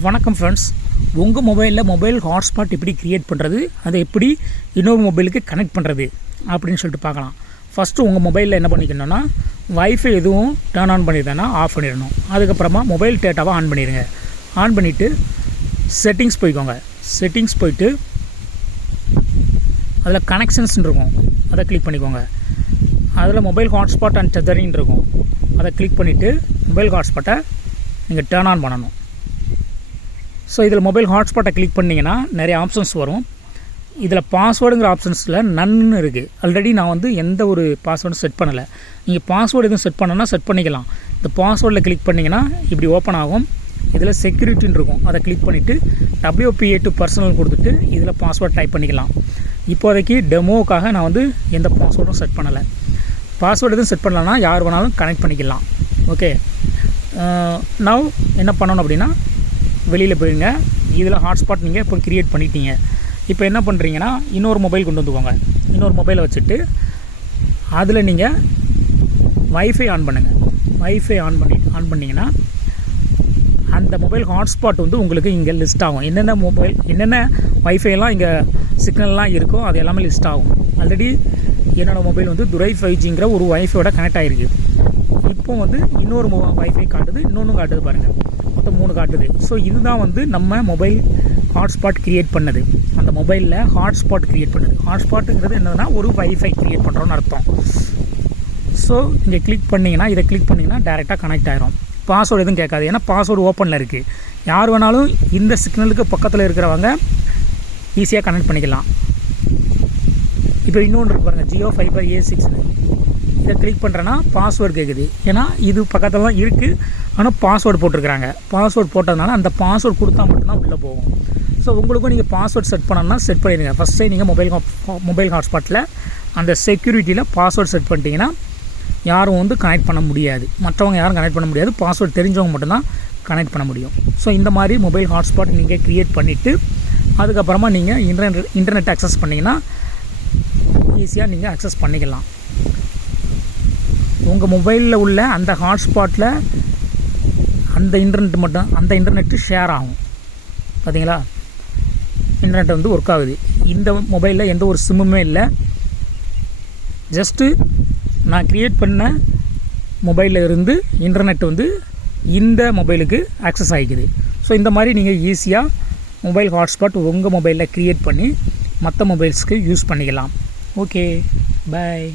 வணக்கம் ஃப்ரெண்ட்ஸ், உங்கள் மொபைலில் மொபைல் ஹாட்ஸ்பாட் எப்படி க்ரியேட் பண்ணுறது, அதை எப்படி இன்னொரு மொபைலுக்கு கனெக்ட் பண்ணுறது அப்படின்னு சொல்லிட்டு பார்க்கலாம். ஃபஸ்ட்டு உங்கள் மொபைலில் என்ன பண்ணிக்கணும்னா, வைஃபை எதுவும் டர்ன் ஆன் பண்ணியிருந்தேன்னா ஆஃப் பண்ணிடணும். அதுக்கப்புறமா மொபைல் டேட்டாவை ஆன் பண்ணிடுங்க. ஆன் பண்ணிவிட்டு செட்டிங்ஸ் போய்க்கோங்க. செட்டிங்ஸ் போயிட்டு அதில் கனெக்ஷன்ஸ் இருக்கும், அதை கிளிக் பண்ணிக்கோங்க. அதில் மொபைல் ஹாட்ஸ்பாட் அண்ட் டெதரிங் இருக்கும், அதை கிளிக் பண்ணிவிட்டு மொபைல் ஹாட்ஸ்பாட்டை நீங்கள் டர்ன் ஆன் பண்ணணும். ஸோ இதில் மொபைல் ஹாட்ஸ்பாட்டை கிளிக் பண்ணிங்கன்னா நிறைய ஆப்ஷன்ஸ் வரும். இதில் பாஸ்வேர்டுங்கிற ஆப்ஷன்ஸில் நன்னு இருக்குது. ஆல்ரெடி நான் எந்த ஒரு பாஸ்வேர்டும் செட் பண்ணலை. நீங்கள் பாஸ்வேர்டு எதுவும் செட் பண்ணணும்னா செட் பண்ணிக்கலாம். இந்த பாஸ்வேர்டில் கிளிக் பண்ணிங்கன்னா இப்படி ஓப்பன் ஆகும். இதில் செக்யூரிட்டின்னு இருக்கும், அதை கிளிக் பண்ணிவிட்டு WPA2 பர்சனல் கொடுத்துட்டு இதில் பாஸ்வேர்ட் டைப் பண்ணிக்கலாம். இப்போதைக்கு டெமோவுக்காக நான் எந்த பாஸ்வேர்டும் செட் பண்ணலை. பாஸ்வேர்டு எதுவும் செட் பண்ணலன்னா யார் வேணாலும் கனெக்ட் பண்ணிக்கலாம். ஓகே, நான் என்ன பண்ணணும் அப்படின்னா, வெளியில் போயிடுங்க. இதில் ஹாட்ஸ்பாட் நீங்கள் இப்போ க்ரியேட் பண்ணிட்டீங்க. இப்போ என்ன பண்ணுறீங்கன்னா, இன்னொரு மொபைல் கொண்டு வந்துக்கோங்க. இன்னொரு மொபைலை வச்சுட்டு அதில் நீங்கள் வைஃபை ஆன் பண்ணுங்கள். வைஃபை ஆன் பண்ணிங்கன்னா அந்த மொபைல் ஹாட்ஸ்பாட் உங்களுக்கு இங்கே லிஸ்ட் ஆகும். என்னென்ன வைஃபைலாம் இங்கே சிக்னல்லாம் இருக்கோ அது எல்லாமே லிஸ்ட் ஆகும். ஆல்ரெடி என்னோடய மொபைல் துரை 5Gங்கிற ஒரு வைஃபையோட கனெக்ட் ஆகிருக்கு. இப்போ இன்னொரு வைஃபை காட்டுது, இன்னொன்று காட்டுது பாருங்கள், மொத்தம் 3 காட்டுது. ஸோ இதுதான் நம்ம மொபைல் ஹாட்ஸ்பாட் க்ரியேட் பண்ணது. அந்த மொபைலில் ஹாட்ஸ்பாட் க்ரியேட் பண்ணுது. ஹாட்ஸ்பாட்டுங்கிறது என்னதுன்னா ஒரு வைஃபை க்ரியேட் பண்ணுறோன்னு அர்த்தம். ஸோ இங்கே கிளிக் பண்ணிங்கன்னா, இதை கிளிக் பண்ணிங்கன்னா டேரெக்டாக கனெக்ட் ஆகிரும். பாஸ்வேர்டு எதுவும் கேட்காது, ஏன்னா பாஸ்வேர்டு ஓப்பனில் இருக்குது. யார் வேணாலும் இந்த சிக்னலுக்கு பக்கத்தில் இருக்கிறவங்க ஈஸியாக கனெக்ட் பண்ணிக்கலாம். இப்போ இன்னொன்று இருக்கு பாருங்கள், ஜியோ ஃபைபர் A6ன்னு. இதை கிளிக் பண்ணுறேன்னா பாஸ்வேர்டு கேட்குது, ஏன்னா இது பக்கத்தில் தான் இருக்குது. ஆனால் பாஸ்வேர்டு போட்டிருக்கிறாங்க. பாஸ்வேர்டு போட்டதுனால அந்த பாஸ்வேர்டு கொடுத்தா மட்டும்தான் உள்ளே போகும். ஸோ உங்களுக்கும் நீங்கள் பாஸ்வேர்டு செட் பண்ணணும்னா செட் பண்ணிடுங்க. ஃபஸ்ட்டே நீங்கள் மொபைல் ஹாட்ஸ்பாட்டில் அந்த செக்யூரிட்டியில் பாஸ்வேர்டு செட் பண்ணிட்டீங்கன்னா யாரும் கனெக்ட் பண்ண முடியாது. மற்றவங்க யாரும் கனெக்ட் பண்ண முடியாது. பாஸ்வேர்டு தெரிஞ்சவங்க மட்டும்தான் கனெக்ட் பண்ண முடியும். ஸோ இந்த மாதிரி மொபைல் ஹாட்ஸ்பாட் நீங்கள் க்ரியேட் பண்ணிவிட்டு அதுக்கப்புறமா நீங்கள் இன்டர்நெட் அக்சஸ் பண்ணிங்கன்னா ஈஸியாக நீங்கள் அக்சஸ் பண்ணிக்கலாம். உங்கள் மொபைலில் உள்ள அந்த ஹாட்ஸ்பாட்டில் அந்த இன்டர்நெட்டு ஷேர் ஆகும். பார்த்தீங்களா, இன்டர்நெட் ஒர்க் ஆகுது. இந்த மொபைலில் எந்த ஒரு சிம்முமே இல்லை. ஜஸ்ட்டு நான் க்ரியேட் பண்ண மொபைலில் இருந்து இன்டர்நெட் இந்த மொபைலுக்கு ஆக்சஸ் ஆகிக்குது. ஸோ இந்த மாதிரி நீங்கள் ஈஸியாக மொபைல் ஹாட்ஸ்பாட் உங்கள் மொபைலில் க்ரியேட் பண்ணி மற்ற மொபைல்ஸ்க்கு யூஸ் பண்ணிக்கலாம். ஓகே, பாய்.